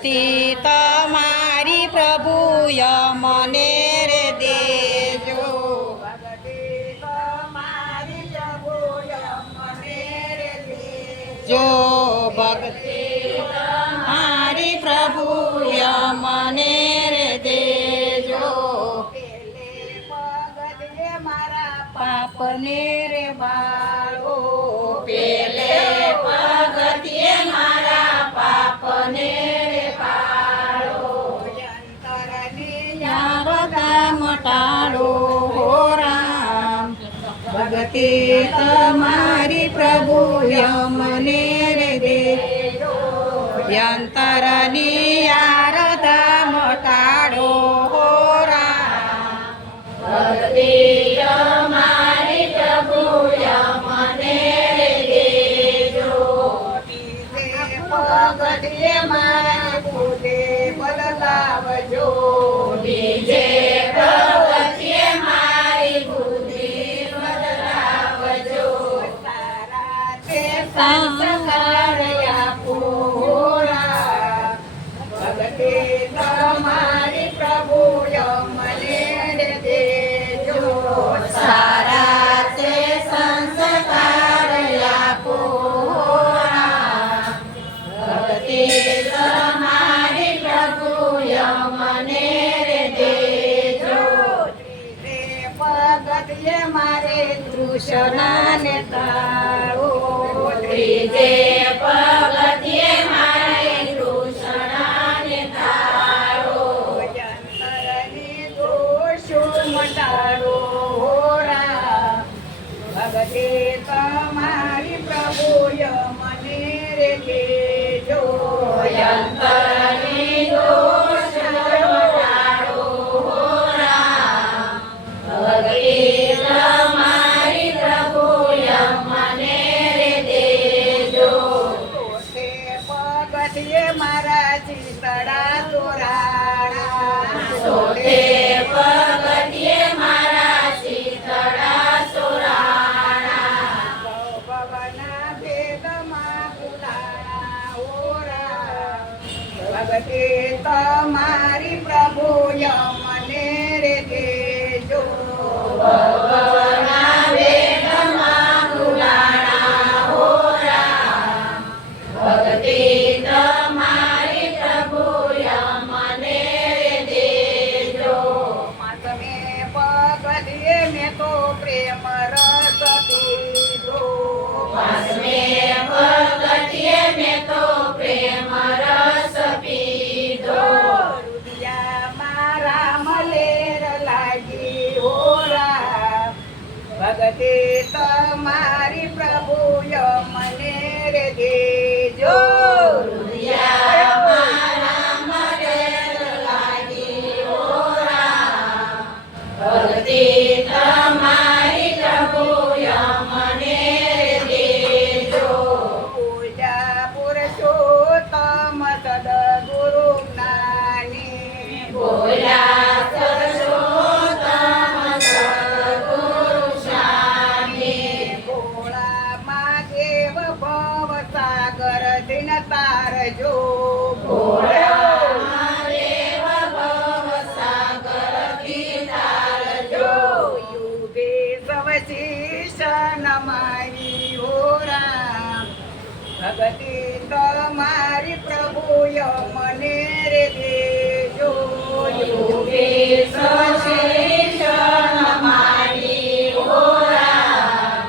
ભગતિ તમારી પ્રભુ યમને રે દેજો ભગતિ તમારી પ્રભુ યમને રે જો ભક્તિ તમારી પ્રભુ યમને રે દેજો પેલે પગથિયે મારા પાપને રે બાળો પેલે પગથિયે મારા પાપને રે બાળો અંતરની બધા મટાડો હો રામ ભગતિ તમારી પ્રભુ યમને રે દેજો યંતરની આરધા મટાડો હો રામ ભક્તિ તમારી પ્રભુ યમને રે દેજો પગથિયે મારા પૂજે બદલાવજો બીજે પગથિયે મારી બુદ્ધિ બદલાવજો તારા તે સંસ્કાર આપો રામ ભગતિ તમારી પ્રભુ યમને રે દેજો સારા તે સંસ્કાર આપો રામ ભક્તિ તમારી પ્રભુ યમને રે દેજો પગથિયે મારે તૃષ્ણાને તાળો ત્રીજે પગથિયે મારે તૃષ્ણાને તાળો અંતરની દોષો મટાડો રામ ભગતિ તમારી પ્રભુ યમને રે દેજો યંતરની દોષ મટાડો હો રામ ભક્તિ તમારી પ્રભુ યમને રે દેજો તે પગથિયે મારા ચિતડા તોરાણા સોતે પગથિયે મારા શીતળા સોરાણા ભવના ભેદમાં ભૂલાણા ઓરા ભગતિ તમારી પ્રભુ યમને રે દેજો ભવના વેદમાં ભૂલાણા હો રામ ભક્તિ તમારી પ્રભુ યમને રે દેજો તમે પગથિયે મેં તો પ્રેમ રસ પીધો વાસમે પગથિયે મેં તો પ્રેમ રસ પીધો રુદિયામાં રામ લેર લાગી હો રામ ભગતિ તમારી પ્રભુ યમને રે દેજો હૃદયમાં રામ રેર લાગી હો રામ ભક્તિ તમારી પ્રભુ યમને રે દેજો પૂજા પુરુષોત્તમ સદગુરુ જ્ઞાની બોલ્યા સરસ્વતમ સદગુરુ સ્વામી ભોળામાં દેવ ભવ સાગર દિન તારજો ભોળામાં દેવ ભવ સાગર તારજો યુગે સવશીષ નમાવી હો રામ ભગતિ તમારી પ્રભુ યમને રે દેજો યુગે સશેષ નમાવી હો રામ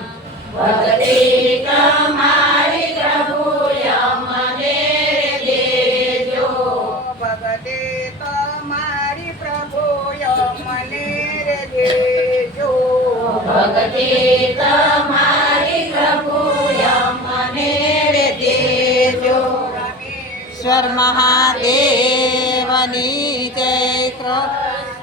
ભક્તિ તમારી પ્રભુ યમને રે દેજો ભગતિ તમારી પ્રભુ યમને રે દેજો ભક્તિ તમારી પ્રભુ યમને રે દેજો ઈશ્વર મહાદેવની જય કૃષ્ણ